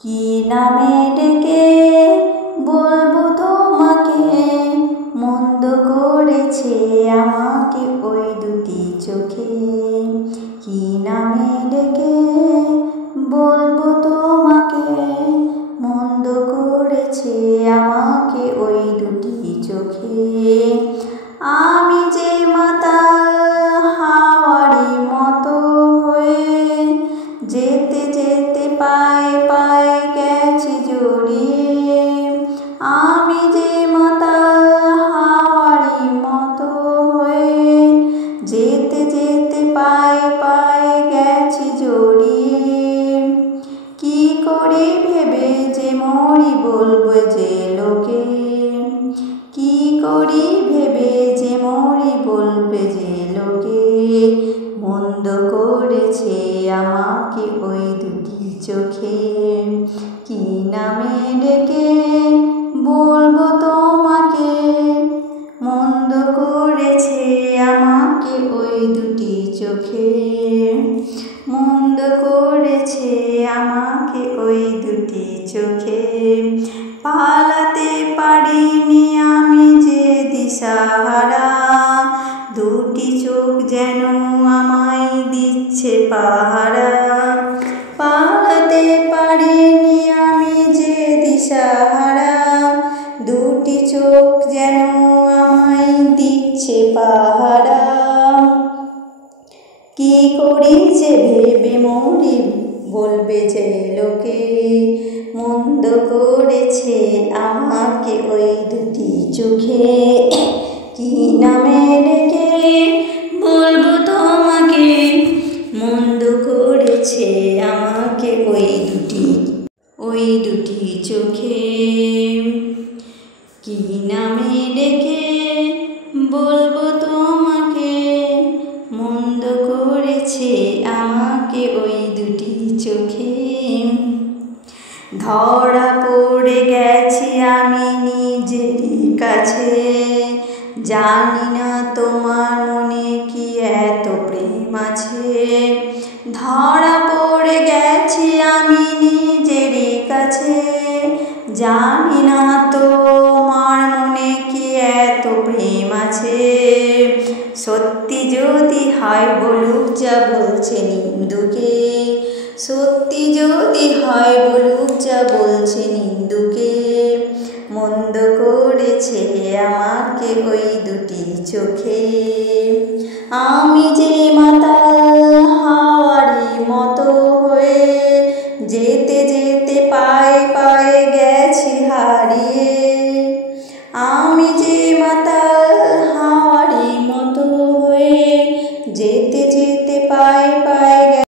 কি নামে ডেকে বলবো তোমাকে, মন্দ করেছে আমাকে ওই দুটি চোখে। কি নামে ডেকে বলবো তোমাকে, মন্দ করেছে আমাকে ওই দুটি চোখে। আমি যে মাতাল হাওয়ারি মতো হয়ে যেতে যেতে পায়ে পায়ে গেছি জড়িয়ে। আমি যে মাতাল হাওয়ারি মতো হয়ে যেতে যেতে পায়ে পায়ে গেছি জড়িয়ে। কি করি ভেবে যে মরি বলবো যে লোকে, কি করি ভেবে যে মরি বলবে যে লোকে। মন্দ করেছে আমাকে ওই দুটি চোখে। কি নামে ডেকে বলবো তোমাকে, মন্দ করেছে আমাকে ওই দুটি চোখে। মন্দ করেছে আমাকে ওই দুটি চোখে। পালাতে পারিনি আমি যে দিশাহারা, দুটি চোখ যেন আমায় দিচ্ছে পাহারা। পালাতে পারিনি আমি যে দিশাহারা, দুটি চোখ যেন আমায় দিচ্ছে পাহারা। কি করি যে ভেবে মরি বলবে যে লোকে, মন্দ করেছে আমাকে ওই দুটি চোখে। কি নামে ডেকে বলবো তোমাকে, মন্দ করেছে আমাকে ওই দুটি চোখে। কি নামে ডেকে বলবো তোমাকে, মন্দ করেছে আমাকে ওই দুটি চোখে। ধরা পড়ে গেছি আমি নিজেরই কাছে, জানি না তোমার মনে কি এত প্রেম আছে। ধরা পড়ে গেছি আমি নিজেরই কাছে, জানি না তোমার মনে কি এত প্রেম আছে। সত্যি যদি হয় বলুক যা বলছে নিন্দুকে, সত্যি যদি হয় বলুক যা বলছে নিন্দুকে। মন্দ করেছে আমাকে ওই দুটি চোখে। আমি যে মাতাল হাওয়ারি মতো হয়ে যেতে যেতে পায়ে পায়ে